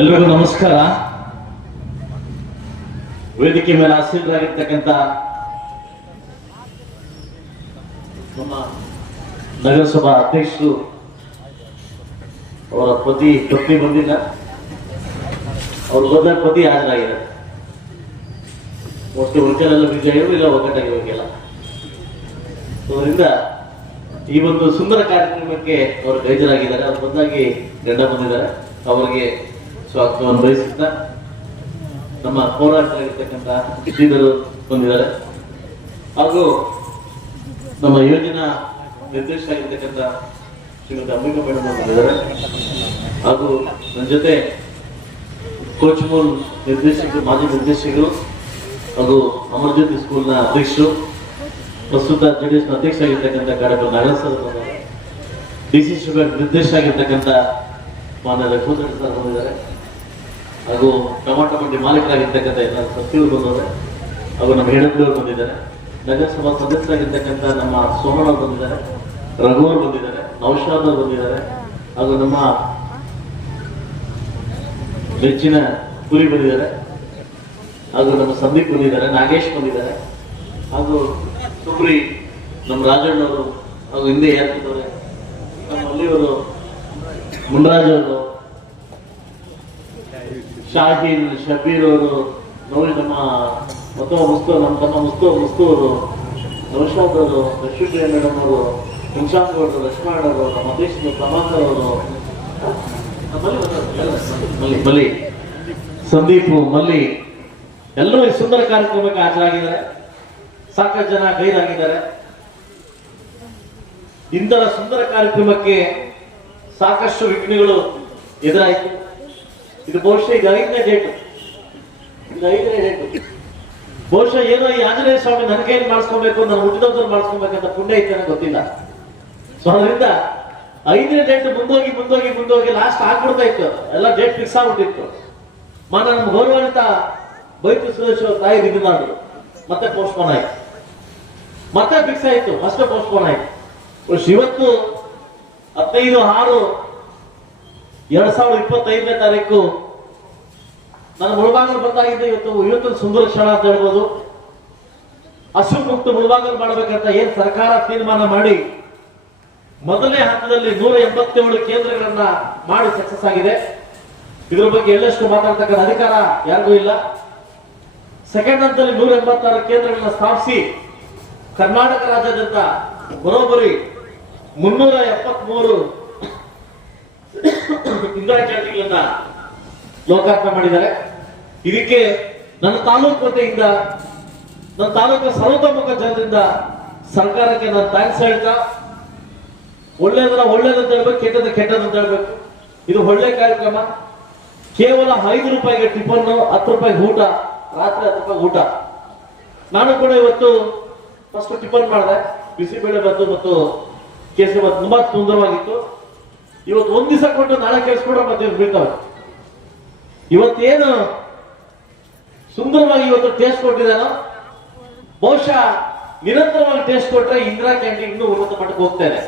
ಎಲ್ರಿಗೂ ನಮಸ್ಕಾರ. ವೇದಿಕೆ ಮೇಲೆ ಆಸೀನರಾಗಿರ್ತಕ್ಕಂಥ ನಮ್ಮ ನಗರಸಭಾ ಅಧ್ಯಕ್ಷರು ಅವರ ಪತಿ ಪತ್ನಿ ಬಂದಿಲ್ಲ. ಅವ್ರು ಬಂದಾಗ ಪತಿ ಹಾಜರಾಗಿದ್ದಾರೆ. ಮೋಸ್ಟ್ಲಿ ಉಳ್ಕೆಲ್ಲ ವಿಜಯರು ಇಲ್ಲ ಒಗ್ಗಟ್ಟಾಗಿ ಹೋಗಿಲ್ಲ. ಅದರಿಂದ ಈ ಒಂದು ಸುಂದರ ಕಾರ್ಯಕ್ರಮಕ್ಕೆ ಅವರು ಗೈಜರಾಗಿದ್ದಾರೆ. ಅವ್ರು ಬಂದಾಗಿ ಗಂಡ ಬಂದಿದ್ದಾರೆ. ಅವರಿಗೆ ಸ್ವಾಗತವನ್ನು ಬಯಸುತ್ತಾ ನಮ್ಮ ಹೋರಾಟರಾಗಿರ್ತಕ್ಕಂಥ ಶ್ರೀಧರು ಬಂದಿದ್ದಾರೆ. ಹಾಗೂ ನಮ್ಮ ಯೋಜನಾ ನಿರ್ದೇಶಕರಾಗಿರ್ತಕ್ಕಂಥ ಶ್ರೀಮತಿ ಅಂಬಿಕಾ ಮೇಡಮ್ ಹೊಂದಿದ್ದಾರೆ ಹಾಗೂ ನನ್ನ ಜೊತೆ ಕೋಚ್ ಮೂಲ್ ನಿರ್ದೇಶಕರು, ಮಾಜಿ ನಿರ್ದೇಶಕರು ಹಾಗೂ ಅಮರ್ಜ್ಯೋತಿ ಸ್ಕೂಲ್ನ ಅಧ್ಯಕ್ಷರು, ಪ್ರಸ್ತುತ ಜೆ ಡಿ ಎಸ್ನ ಅಧ್ಯಕ್ಷ ಆಗಿರ್ತಕ್ಕಂಥ ಕಾರ್ಯಕ್ರಮ ಸರ್ ಡಿ ಸಿ ಸಿ ನಿರ್ದೇಶಕ ಆಗಿರ್ತಕ್ಕಂಥ ಮಾನ್ಯ ಲಕ್ಷ್ಮಣ ಸರ್ ಬಂದಿದ್ದಾರೆ. ಹಾಗೂ ಟೊಮಾಟೊ ಮಂಡಿ ಮಾಲೀಕರಾಗಿರ್ತಕ್ಕಂಥ ಎಲ್ಲ ಸಚಿವರು ಬಂದವರು ಹಾಗೂ ನಮ್ಮ ಹೆಣತಿಯವರು ಬಂದಿದ್ದಾರೆ. ನಗರಸಭಾ ಸದಸ್ಯರಾಗಿರ್ತಕ್ಕಂಥ ನಮ್ಮ ಸೋಮಣ್ಣ ಬಂದಿದ್ದಾರೆ. ರಘುವರು ಬಂದಿದ್ದಾರೆ. ನೌಶಾದ್ ಅವರು ಬಂದಿದ್ದಾರೆ. ಹಾಗೂ ನಮ್ಮ ಮೆಚ್ಚಿನ ಪುರಿ ಬಂದಿದ್ದಾರೆ. ಹಾಗೂ ನಮ್ಮ ಸಂದೀಪ್ ಬಂದಿದ್ದಾರೆ. ನಾಗೇಶ್ ಬಂದಿದ್ದಾರೆ. ಹಾಗೂ ಸುಪ್ರಿ, ನಮ್ಮ ರಾಜಣ್ಣವರು ಹಾಗೂ ಹಿಂದೆ ಯಾರಿದ್ದಾರೆ? ನಮ್ಮ ಅಲ್ಲಿಯವರು, ಮುನ್ರಾಜ್ ಅವರು. ಶಾಹೀನ್ ಶಬೀರ್ ಅವರು ನೋಡಿ ನಮ್ಮ ಮತ್ತೊಬ್ಬ ಮುಸ್ತು ನಮ್ಮ ತಮ್ಮ ಮುಸ್ತು ಮುಸ್ತು ಅವರು ನೌಶಾದ್ ಅವರು ಲಕ್ಷ್ಮೀಪ್ರಿಯ ಮೇಡಮ್ ಅವರು ಶಂಶಾಂತ್ ಅವರು ಲಕ್ಷ್ಮಣ ಅವರು ನಮ್ಮ ಅಧ್ಯಕ್ಷ ಪ್ರಮಾಂತ ಅವರು ಮಲ್ಲಿ ಮಲ್ಲಿ. ಸಂದೀಪ್, ಮಲ್ಲಿ. ಎಲ್ಲರೂ ಈ ಸುಂದರ ಕಾರ್ಯಕ್ರಮಕ್ಕೆ ಹಾಜರಾಗಿದ್ದಾರೆ. ಸಾಕಷ್ಟು ಜನ ಗೈರಾಗಿದ್ದಾರೆ. ಇಂತಹ ಸುಂದರ ಕಾರ್ಯಕ್ರಮಕ್ಕೆ ಸಾಕಷ್ಟು ವಿಘ್ನಗಳು ಎದುರಾಯಿತು. ಇದು ಬಹುಶಃ ಇದು ಐದನೇ ಡೇಟ್ ಇದು ಐದನೇ ಡೇಟ್ ಬಹುಶಃ ಏನೋ ಈ ಆಂಜನೇಯ ಸ್ವಾಮಿ ಕೈಯಲ್ಲಿ ಮಾಡಿಸ್ಕೊಬೇಕು ನಾನು ಹುಟ್ಟಿದವ್ರು ಮಾಡಿಸ್ಕೊಬೇಕಂತ ಪುಣ್ಯ ಐತೆ ನನಗೆ ಗೊತ್ತಿಲ್ಲ. ಸೊ ಅದರಿಂದ ಐದನೇ ಡೇಟ್ ಮುಂದೋಗಿ ಮುಂದೋಗಿ ಮುಂದೋಗಿ ಲಾಸ್ಟ್ ಆಗ್ಬಿಡ್ತಾ ಇತ್ತು ಎಲ್ಲ ಡೇಟ್ ಫಿಕ್ಸ್ ಆಗ್ಬಿಟ್ಟಿತ್ತು. ಮಾ ನಮ್ಮ ಗೌರವಂತ ಬೈತು ಸುರೇಶ್ವರ ತಾಯಿ ಇದು ಮಾಡಿದ್ರು. ಮತ್ತೆ ಪೋಸ್ಟ್ಪೋನ್ ಆಯ್ತು. ಮತ್ತೆ ಫಿಕ್ಸ್ ಆಯ್ತು. ಫಸ್ಟ್ ಪೋಸ್ಟ್ಪೋನ್ ಆಯ್ತು. ಇವತ್ತು ಹದಿನೈದು, ಆರು ಎರಡ್ ಸಾವಿರದ ಇಪ್ಪತ್ತೈದನೇ ತಾರೀಕು ನನ್ನ ಮುಳುಬಾಗಲು ಬಂದಾಗಿದ್ದೆ ಇವತ್ತು ಇವತ್ತು ಸುಂದರ ಕ್ಷಣ ಅಂತ ಹೇಳ್ಬೋದು. ಹಸು ಮುಕ್ತ ಮುಳುಬಾಗಲು ಮಾಡಬೇಕಂತ ಏನ್ ಸರ್ಕಾರ ತೀರ್ಮಾನ ಮಾಡಿ ಮೊದಲನೇ ಹಂತದಲ್ಲಿ ನೂರ ಎಂಬತ್ತೇಳು ಕೇಂದ್ರಗಳನ್ನ ಮಾಡಿ ಸಕ್ಸಸ್ ಆಗಿದೆ. ಇದ್ರ ಬಗ್ಗೆ ಎಳ್ಳಷ್ಟು ಮಾತಾಡ್ತಕ್ಕಂಥ ಅಧಿಕಾರ ಯಾರಿಗೂ ಇಲ್ಲ. ಸೆಕೆಂಡ್ ಹಂತದಲ್ಲಿ ನೂರ ಎಂಬತ್ತಾರು ಕೇಂದ್ರಗಳನ್ನ ಸ್ಥಾಪಿಸಿ ಕರ್ನಾಟಕ ರಾಜ್ಯಾದ್ಯಂತ ಬರೋಬ್ಬರಿ ಮುನ್ನೂರ ಎಪ್ಪತ್ಮೂರು ಇಂದಿರಾ ಕ್ಯಾಂಟೀನ್ಗಳನ್ನ ಲೋಕಾರ್ಪಣೆ ಮಾಡಿದ್ದಾರೆ. ಇದಕ್ಕೆ ನನ್ನ ತಾಲೂಕು ವತಿಯಿಂದ, ನನ್ನ ತಾಲೂಕಿನ ಸರ್ವತೋಮುಖ ಜನರಿಂದ ಸರ್ಕಾರಕ್ಕೆ ನಾನು ಥ್ಯಾಂಕ್ಸ್ ಹೇಳ್ತಾ ಒಳ್ಳೇದನ್ನ ಒಳ್ಳೇದಂತ ಹೇಳ್ಬೇಕು ಕೆಟ್ಟದ ಕೆಟ್ಟದಂತ ಹೇಳ್ಬೇಕು. ಇದು ಒಳ್ಳೆ ಕಾರ್ಯಕ್ರಮ. ಕೇವಲ ಐದು ರೂಪಾಯಿಗೆ ಟಿಫನ್ ಹತ್ತು ರೂಪಾಯಿಗೆ ಊಟ, ರಾತ್ರಿ ಹತ್ತು ರೂಪಾಯಿ ಊಟ. ನಾನು ಕೂಡ ಇವತ್ತು ಫಸ್ಟ್ ಟಿಫನ್ ಮಾಡಿದೆ. ಬಿಸಿಬೇಳೆ ಬಂತು ಮತ್ತು ಕೇಸರಿ ಬಾತ್ ತುಂಬಾ ಸುಂದರವಾಗಿತ್ತು. ಇವತ್ತು ಒಂದ್ ದಿವಸ ಕೊಟ್ಟು ನಾಳೆ ಕೇಳಿಸ್ಕೊಂಡ್ರೆ ಮತ್ತೆ ಬೀಳ್ತಾವ ಇವತ್ತೇನು ಸುಂದರವಾಗಿ ಇವತ್ತು ಟೇಸ್ಟ್ ಕೊಟ್ಟಿದ್ದಾನೋ, ಬಹುಶಃ ನಿರಂತರವಾಗಿ ಟೇಸ್ಟ್ ಕೊಟ್ಟರೆ ಇಂದಿರಾ ಕ್ಯಾಂಟೀನ್ ಇನ್ನೂ ಉನ್ನತ ಮಟ್ಟಕ್ಕೆ ಹೋಗ್ತೇನೆ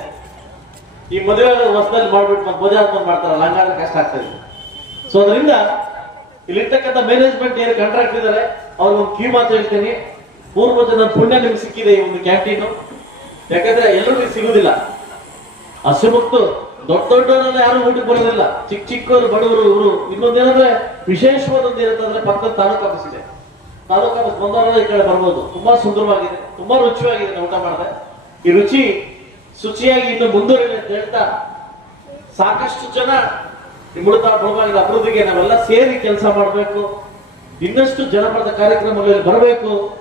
ಈ ಮದುವೆ ಹೊಸದಲ್ಲಿ ಮಾಡ್ಬಿಟ್ಟು ಮತ್ತೆ ಮದುವೆ ಆದ್ಮೇಲೆ ಮಾಡ್ತಾರಲ್ಲ, ಹಂಗಾದ್ರೆ ಕಷ್ಟ ಆಗ್ತದೆ ಸೊ ಅದರಿಂದ ಇಲ್ಲಿರ್ತಕ್ಕಂಥ ಮ್ಯಾನೇಜ್ಮೆಂಟ್ ಏನು ಕಾಂಟ್ರಾಕ್ಟ್ ಇದ್ದಾರೆ ಅವ್ರಿಗೆ ಒಂದು ಕೀ ಮಾತು ಹೇಳ್ತೀನಿ. ಜನ ಪುಣ್ಯ ನಿಮ್ಗೆ ಸಿಕ್ಕಿದೆ ಈ ಒಂದು ಕ್ಯಾಂಟೀನು. ಯಾಕಂದ್ರೆ ಎಲ್ಲರಿಗೂ ಸಿಗುದಿಲ್ಲ. ಹಸಿಮುಕ್ತು ದೊಡ್ಡ ದೊಡ್ಡವರೆಲ್ಲ ಯಾರು ಊಟಕ್ಕೆ ಬರೋದಿಲ್ಲ. ಚಿಕ್ಕ ಚಿಕ್ಕವರು, ಬಡವರು, ಇವರು. ಇನ್ನೊಂದೇನಂದ್ರೆ ವಿಶೇಷವಾದ ಏನಂತಂದ್ರೆ ಪಕ್ಕದ ತಾಲೂಕು ಆಫೀಸ್ ಇದೆ. ತಾಲೂಕು ಆಫೀಸ್ ಬಂದವರೆಲ್ಲ ಈ ಕಡೆ ಬರ್ಬೋದು. ತುಂಬಾ ಸುಂದರವಾಗಿದೆ. ತುಂಬಾ ರುಚಿಯಾಗಿದೆ ಊಟ ಮಾಡಿದೆ ಈ ರುಚಿ ಶುಚಿಯಾಗಿ ಇನ್ನು ಮುಂದುವರಿಯಲಿ ಅಂತ ಹೇಳ್ತಾ ಸಾಕಷ್ಟು ಜನ ಮುಳುತಾ ಮುಳುಬಾಗಿಲ ಅಭಿವೃದ್ಧಿಗೆ ನಾವೆಲ್ಲ ಸೇರಿ ಕೆಲಸ ಮಾಡಬೇಕು. ಇನ್ನಷ್ಟು ಜನಪದ ಕಾರ್ಯಕ್ರಮಗಳಲ್ಲಿ ಬರಬೇಕು.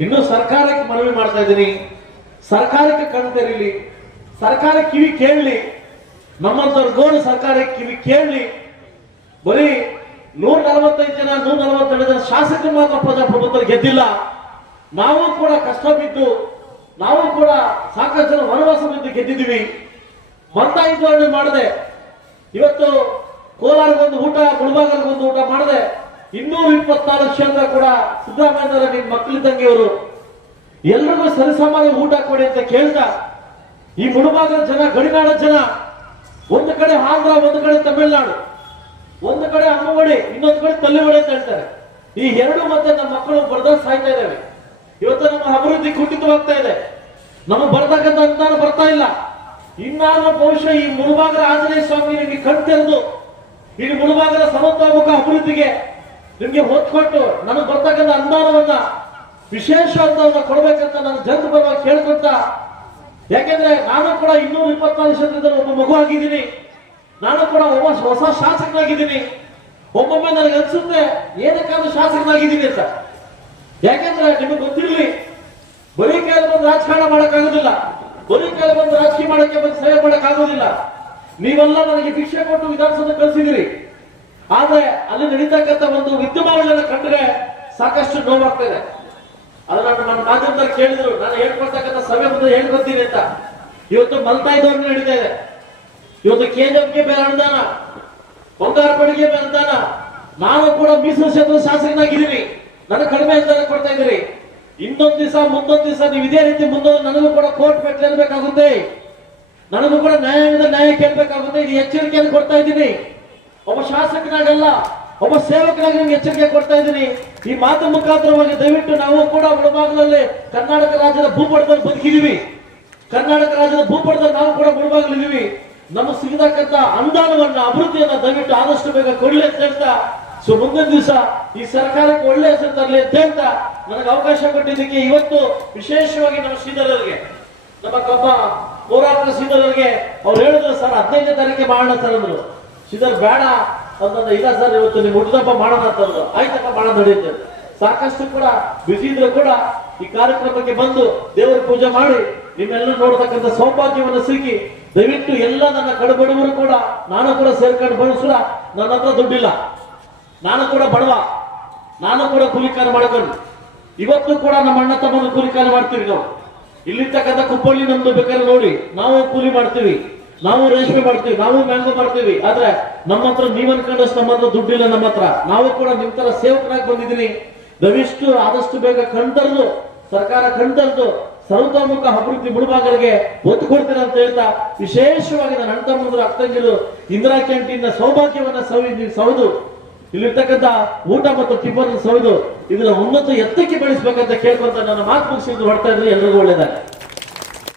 ಇನ್ನು ಸರ್ಕಾರಕ್ಕೆ ಮನವಿ ಮಾಡ್ತಾ ಇದ್ದೀನಿ. ಸರ್ಕಾರಕ್ಕೆ ಕಣ್ ತೆರೀಲಿ. ಸರ್ಕಾರ ಕಿವಿ ಕೇಳಲಿ. ನಮ್ಮಂತವ್ರ ಗೋಡು ಸರ್ಕಾರ ಕಿವಿ ಕೇಳಿ, ಬರೀ ನೂರ ನಲವತ್ತೈದು ಜನ ನೂರ ನಲವತ್ತೆರಡು ಜನ ಶಾಸಕರು ಮಾತ್ರ ಪ್ರಜಾಪ್ರಭುತ್ವ ಗೆದ್ದಿಲ್ಲ. ನಾವು ಕೂಡ ಕಷ್ಟ ಬಿದ್ದು, ನಾವು ಕೂಡ ಸಾಕಷ್ಟು ಜನ ವನವಾಸ ಬಿದ್ದು ಗೆದ್ದಿದ್ದೀವಿ. ಮತಾಯಿತು ಮಾಡದೆ. ಇವತ್ತು ಕೋಲಾರಗೊಂದು ಊಟ ಮುಳಬಾಗಲ್ಗೊಂದು ಊಟ ಮಾಡದೆ. ಇನ್ನೂರ ಇಪ್ಪತ್ನಾಲ್ಕು ಕ್ಷೇತ್ರ ಕೂಡ ಸಿದ್ದರಾಮಯ್ಯ ನಿನ್ ಮಕ್ಕಳ ಅವರು ಎಲ್ರಿಗೂ ಸರಿಸಮಾನ ಊಟ ಕೊಡಿ ಅಂತ ಕೇಳ್ದ. ಈ ಮುಳುಬಾಗಲ ಜನ ಗಡಿನಾಡ ಜನ ಒಂದು ಕಡೆ ಆಂಧ್ರ, ಒಂದು ಕಡೆ ತಮಿಳುನಾಡು. ಒಂದು ಕಡೆ ಅಮ್ಮ ಒಡಿ ಇನ್ನೊಂದು ಕಡೆ ತಲೆ ಒಡೆ ಅಂತ ಹೇಳ್ತಾರೆ. ಈ ಎರಡು ಮತ್ತೆ ನಮ್ಮ ಮಕ್ಕಳು ಬರ್ದ ಸಾಯ್ತಾ ಇದ್ದಾವೆ ಇವತ್ತು ನಮ್ಮ ಅಭಿವೃದ್ಧಿ ಕುಂಠಿತವಾಗ್ತಾ ಇದೆ. ನಮಗೆ ಬರ್ತಕ್ಕಂಥ ಅನುದಾನ ಬರ್ತಾ ಇಲ್ಲ. ಇನ್ನಾದ್ರೂ ಬಹುಶಃ ಈ ಮುಳುಬಾಗರ ಆಂಜನೇಯ ಸ್ವಾಮಿ ನಿಮಗೆ ಕಣ್ತೆರೆದು ಇಲ್ಲಿ ಮುಳುಬಾಗರ ಸಮತೋಮುಖ ಅಭಿವೃದ್ಧಿಗೆ ನಿಮಗೆ ಹೊತ್ಕೊಟ್ಟು ಕೊಟ್ಟು ನನಗೆ ಬರ್ತಕ್ಕಂಥ ಅನುದಾನವನ್ನ ವಿಶೇಷವಾದವನ್ನ ಕೊಡ್ಬೇಕಂತ ನಾನು ಜನ ಬರುವಾಗ ಕೇಳ್ಕೊಂತ ಯಾಕೆಂದ್ರೆ ನಾನು ಕೂಡ ಇನ್ನೂರ ಇಪ್ಪತ್ನಾಲ್ಕು ಕ್ಷೇತ್ರದಲ್ಲಿ ಒಬ್ಬ ಮಗು ಆಗಿದ್ದೀನಿ. ನಾನು ಕೂಡ ಒಬ್ಬ ಹೊಸ ಶಾಸಕನಾಗಿದ್ದೀನಿ. ಒಮ್ಮೊಮ್ಮೆ ನನಗೆ ಅನ್ಸುತ್ತೆ, ಏನಕ್ಕಾದ್ರೂ ಶಾಸಕನಾಗಿದ್ದೀನಿ ಅಂತ. ಯಾಕೆಂದ್ರೆ ನಿಮಗೆ ಗೊತ್ತಿರಲಿ, ಬರೀ ಕೈಯಲ್ಲಿ ಬಂದು ರಾಜಕಾರಣ ಮಾಡೋಕ್ಕಾಗೋದಿಲ್ಲ. ಬರೀ ಕೈಯಲ್ಲಿ ಬಂದು ರಾಜಕೀಯ ಮಾಡೋಕ್ಕೆ ಬಂದು ಸಹಾಯ ಮಾಡೋಕ್ಕಾಗೋದಿಲ್ಲ. ನೀವೆಲ್ಲ ನನಗೆ ಭಿಕ್ಷೆ ಕೊಟ್ಟು ವಿಧಾನಸೌಧ ಕಳಿಸಿದಿರಿ ಆದ್ರೆ ಅಲ್ಲಿ ನಡೀತಕ್ಕಂಥ ಒಂದು ವಿದ್ಯಮಾನಗಳನ್ನ ಕಂಡ್ರೆ ಸಾಕಷ್ಟು ನೋವಾಗ್ತದೆ ಅದನ್ನ ನನ್ನ ಮಾಧ್ಯಮದಲ್ಲಿ ಕೇಳಿದ್ರು, ನಾನು ಹೇಳ್ಕೊಡ್ತಕ್ಕಂಥ ಸಭೆ ಮುಂದೆ ಹೇಳ್ಕೊತೀನಿ ಅಂತ. ಇವತ್ತು ಮಲ್ತಾ ಇದ್ದವ್ರನ್ನ ಇದೆ ಇವತ್ತು ಕೆಜೆಫ್ಗೆ ಬೇರೆ ಅನುದಾನ ಬಂಗಾರಪಡಿಗೆ ಬೇರೆ ಅನುದಾನ. ನಾನು ಕೂಡ ಮೀಸಲು ಕ್ಷೇತ್ರದ ಶಾಸಕನಾಗಿದ್ದೀನಿ. ನನಗೆ ಕಡಿಮೆ ಅನುದಾನ ಕೊಡ್ತಾ ಇದ್ದೀರಿ. ಇನ್ನೊಂದ್ ದಿವಸ, ಮುಂದೊಂದ್ ದಿವಸ ನೀವು ಇದೇ ರೀತಿ ಮುಂದೊಂದು ನನಗೂ ಕೂಡ ಕೋರ್ಟ್ ಮೆಟ್ಲೇರ್ಬೇಕಾಗುತ್ತೆ ನನಗೂ ಕೂಡ ನ್ಯಾಯಾಂಗದ ನ್ಯಾಯ ಕೇಳ್ಬೇಕಾಗುತ್ತೆ ಇದು ಎಚ್ಚರಿಕೆಯನ್ನು ಕೊಡ್ತಾ ಇದ್ದೀನಿ. ಒಬ್ಬ ಶಾಸಕನಾಗಲ್ಲ, ಒಬ್ಬ ಸೇವಕನಾಗಿ ನಿಮ್ಗೆ ಎಚ್ಚರಿಕೆ ಕೊಡ್ತಾ ಇದ್ದೀನಿ. ಈ ಮಾತು ಮುಖಾಂತರವಾಗಿ ದಯವಿಟ್ಟು ನಾವು ಕೂಡ ಮುಳಬಾಗಲಲ್ಲಿ ಕರ್ನಾಟಕ ರಾಜ್ಯದ ಭೂಪಡದಲ್ಲಿ ಬದುಕಿದೀವಿ ಕರ್ನಾಟಕ ರಾಜ್ಯದ ಭೂಪಟದಲ್ಲಿ ನಾವು ಕೂಡ ಮುಳಬಾಗಲಿದ್ದೀವಿ ನಮಗೆ ಸಿಗತಕ್ಕಂತ ಅನುದಾನವನ್ನ, ಅಭಿವೃದ್ಧಿಯನ್ನ ದಯವಿಟ್ಟು ಆದಷ್ಟು ಬೇಗ ಕೊಡಲಿ ಅಂತ ಸೊ ಮುಂದಿನ ದಿವಸ ಈ ಸರ್ಕಾರಕ್ಕೆ ಒಳ್ಳೆ ಹೆಸರು ತರಲಿ ಅಂತ ನನಗೆ ಅವಕಾಶ ಕೊಟ್ಟಿದ್ದಕ್ಕೆ ಇವತ್ತು ವಿಶೇಷವಾಗಿ ನಮ್ಮ ಶ್ರೀಧರರಿಗೆ, ನಮ್ಮ ಕಬ್ಬ ಹೋರಾಟದ ಶ್ರೀಧರರಿಗೆ ಅವ್ರು ಹೇಳಿದ್ರು, ಸರ್, ಹದಿನೈದನೇ ತಾರೀಕಿಗೆ ಮಾಡೋಣ ಸರ್ ಅಂದ್ರು. ಬೇಡ ಅಂತಂದ್ರೆ, ಇಲ್ಲ ಸರ್, ಇವತ್ತು ನೀವು ಹುಟ್ಟಿದಪ್ಪ ಮಾಡೋಣ ಅಂತಂದ್ರು ಆಯ್ತಪ್ಪ, ಮಾಡೋಣ ನಡೆಯುತ್ತೆ ಸಾಕಷ್ಟು ಕೂಡ ಬಿಸಿ ಇದ್ರು ಕೂಡ ಈ ಕಾರ್ಯಕ್ರಮಕ್ಕೆ ಬಂದು ದೇವರ ಪೂಜೆ ಮಾಡಿ ನಿಮ್ಮೆಲ್ಲ ನೋಡ್ತಕ್ಕಂಥ ಸೌಭಾಗ್ಯವನ್ನು ಸಿಕ್ಕಿ ದಯವಿಟ್ಟು ಎಲ್ಲ ನನ್ನ ಕಡುಬಡವರು ಕೂಡ, ನಾನು ಕೂಡ ಸೇರ್ಕೊಂಡು ಬಳಸುವ ನನ್ನ ಹತ್ರ ದುಡ್ಡಿಲ್ಲ. ನಾನು ಕೂಡ ಬಡವ. ನಾನು ಕೂಡ ಕೂಲಿಕಾರ ಮಾಡ್ಕೊಂಡು. ಇವತ್ತು ಕೂಡ ನಮ್ಮ ಅಣ್ಣ ತಮ್ಮನ ಕೂಲಿಕಾರ ಮಾಡ್ತೀವಿ ನಾವು. ಇಲ್ಲಿರ್ತಕ್ಕಂಥ ಕುಪ್ಪಳ್ಳಿ ನಮ್ದು ಬೇಕಾದ್ರೆ ನೋಡಿ, ನಾವು ಕೂಲಿ ಮಾಡ್ತೀವಿ. ನಾವು ರೇಷ್ಮೆ ಮಾಡ್ತೀವಿ, ನಾವು ಮ್ಯಾಂಗೋ ಮಾಡ್ತೀವಿ, ಆದ್ರೆ ನಮ್ಮ ಹತ್ರ ನೀವ್ ಅನ್ಕೊಂಡಷ್ಟು ನಮ್ಮ ಹತ್ರ ದುಡ್ಡಿಲ್ಲ ನಮ್ಮ ಹತ್ರ. ನಾವು ಕೂಡ ನಿಮ್ ತರ ಸೇವಕರಾಗಿ ಬಂದಿದ್ದೀನಿ. ದಯವಿಷ್ಟು ಆದಷ್ಟು ಬೇಗ ಕಣ್ತರ್ದು ಸರ್ಕಾರ ಕಣ್ತರ್ದು ಸರ್ವತೋಮುಖ ಅಭಿವೃದ್ಧಿ ಮುಳುಬಾಗಲಿಗೆ ಒತ್ತು ಕೊಡ್ತೀನಿ ಅಂತ ಹೇಳ್ತಾ ವಿಶೇಷವಾಗಿ ನನ್ನ ಅಣ್ಣ ತಮ್ಮಂದ್ರು ಅಕ್ಕಂಗಿರು ಇಂದಿರಾ ಕ್ಯಾಂಟೀನ್ ಸೌಭಾಗ್ಯವನ್ನ ಸವಿ ಸೌದು ಇಲ್ಲಿರ್ತಕ್ಕಂಥ ಊಟ ಮತ್ತು ಟಿಫನ್ ಸೌದು ಇದನ್ನ ಉನ್ನತ ಎತ್ತಕ್ಕೆ ಬೆಳೆಸ್ಬೇಕಂತ ಕೇಳ್ಕೊಂತ ನನ್ನ ಮಾತು ಮುಗಿಸಿದ್ದು ಹೊಡ್ತಾ ಇದ್ರೆ ಎಲ್ರಿಗೂ ಒಳ್ಳೇದಾಗ